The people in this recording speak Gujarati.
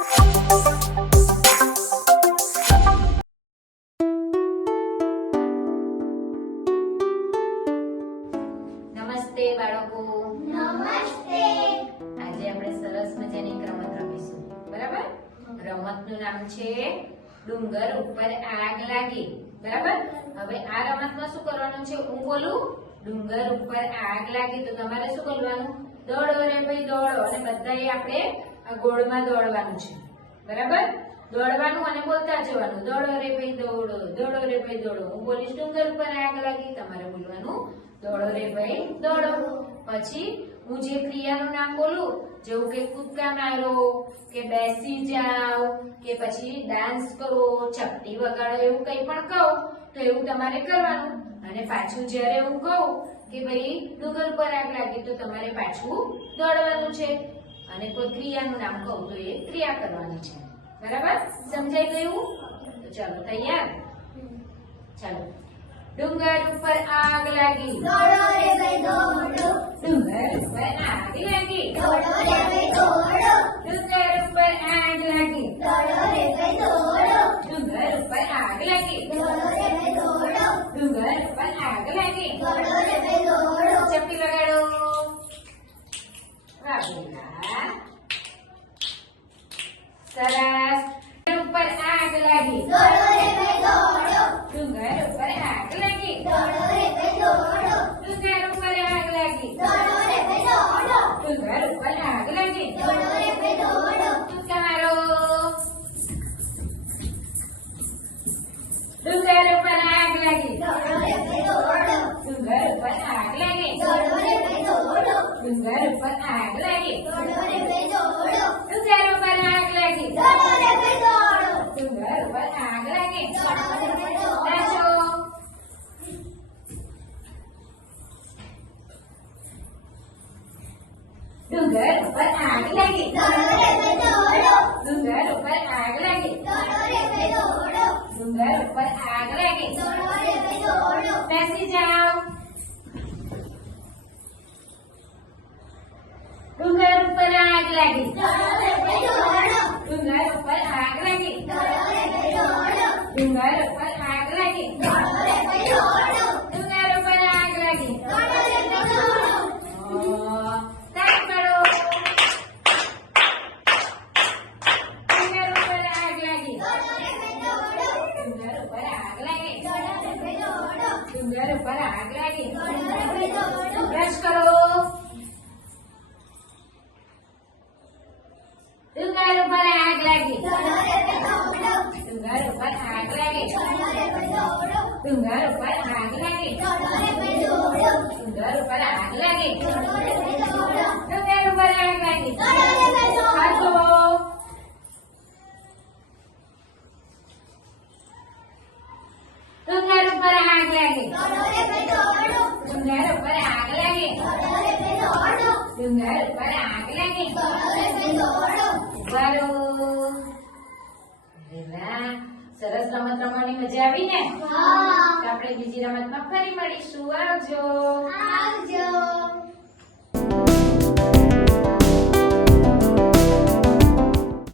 નમસ્તે બાળકો. નમસ્તે. આજે આપણે સરસ મજાની એક રમત રમીશું. બરાબર? રમતનું નામ છે ડુંગર ઉપર આગ લાગી. બરાબર? હવે આ રમતમાં શું કરવાનું છે? હું બોલું ડુંગર ઉપર આગ લાગી તો તમારે શું કરવાનું? દોડો રે ભાઈ દોડો. અને બધાએ આપણે આ ગોળમાં દોડવાનું છે. બરાબર? દોડવાનું અને બોલતા જવાનું. દોડો રે ભાઈ દોડો, દોડો રે ભાઈ દોડો. હું બોલીશ ડુંગર ઉપર આગ લાગી, તમારે બોલવાનું દોડો રે ભાઈ દોડો. પછી હું જે ક્રિયાનું નામ બોલું, જેવું કે કૂદકા મારો, કે બેસી જાઓ, કે પછી ડાન્સ કરો, ચપટી વગાડો, એવું કંઈ પણ કહું તો એવું તમારે કરવાનું. અને પાછું જ્યારે હું કહું કે ભાઈ ડુંગર પર આગ લાગી તો તમારે પાછું દોડવાનું છે. અને કોઈ ક્રિયાનું નામ કહું તો એ ક્રિયા કરવાની છે. બરાબર? સમજાઈ ગયું? તો ચાલો તૈયાર? ચાલો. ડુંગર ઉપર આગ લાગી, દોડો રે ભાઈ દોડો. ડુંગર ઉપર આગ લાગી, દોડો રે ભાઈ દોડો. ડુંગર ઉપર આગ લાગી, દોડો રે ભાઈ દોડો. ડુંગર ઉપર આગ લાગી, દોડો રે ભાઈ દોડો. ડુંગર ઉપર આગ લાગી. દોડો રે ભાઈ દોડો. ચપટી વગાડો. વાહ, સરસ. ડુંગર ઉપર આગ લાગી, દોડો રે ભાઈ દોડો. ડુંગર ઉપર આગ લાગી, દોડો રે ભાઈ દોડો. ડુંગર ઉપર આગ લાગી, દોડો રે ભાઈ દોડો. ડુંગર ઉપર આગ લાગી. દોડો રે ભાઈ દોડો. કૂદકા મારો. ડુંગર ઉપર આગ લાગી, દોડો રે ભાઈ દોડો. ડુંગર ઉપર આગ લાગી, દોડો રે ભાઈ દોડો. ડુંગર ઉપર આગ લાગી, દોડો રે ભાઈ દોડો. ડુંગર ઉપર આગ લાગી, દોડો રે ભાઈ દોડો. ડુંગર ઉપર આગ લાગી. દોડો રે ભાઈ દોડો. નાચો. ડુંગર ઉપર આગ લાગી, દોડો રે ભાઈ દોડો. ડુંગર ઉપર આગ લાગી, દોડો રે ભાઈ દોડો. ડુંગર ઉપર આગ લાગી. દોડો રે ભાઈ દોડો. બેસી જાઓ. ડુંગર ઉપર આગ લાગી, દોડો રે ભાઈ દોડો. ડુંગર ઉપર આગ લાગી, દોડો રે ભાઈ દોડો. ડુંગર ઉપર આગ લાગી, દોડો રે ભાઈ દોડો. ડુંગર ઉપર આગ લાગી. દોડો રે ભાઈ દોડો. તાળી પાડો. ડુંગર ઉપર આગ લાગી, દોડો રે ભાઈ દોડો. ડુંગર ઉપર આગ લાગી, દોડો રે ભાઈ દોડો. ડુંગર ઉપર આગ લાગી. દોડો રે ભાઈ દોડો. બ્રશ કરો. ડુંગર ઉપર આગ લાગી, દોડો રે ભાઈ દોડો. ડુંગર ઉપર આગ લાગી, દોડો રે ભાઈ દોડો. ડુંગર ઉપર આગ લાગી, દોડો રે ભાઈ દોડો. ડુંગર ઉપર આગ લાગી, દોડો રે ભાઈ દોડો. ડુંગર ઉપર આગ લાગી. દોડો રે ભાઈ દોડો. હાથો. ડુંગર ઉપર આગ લાગી, દોડો રે ભાઈ દોડો. ડુંગર ઉપર આગ લાગી, દોડો રે ભાઈ દોડો. ડુંગર ઉપર આગ લાગી. દોડો રે ભાઈ દોડો. ઉભા રહો. અરે વાહ, સરસ રમત રમવાની મજા આવી ને? હા. તો આપણે બીજી રમતમાં ફરી મળીશું. આવજો. આવજો.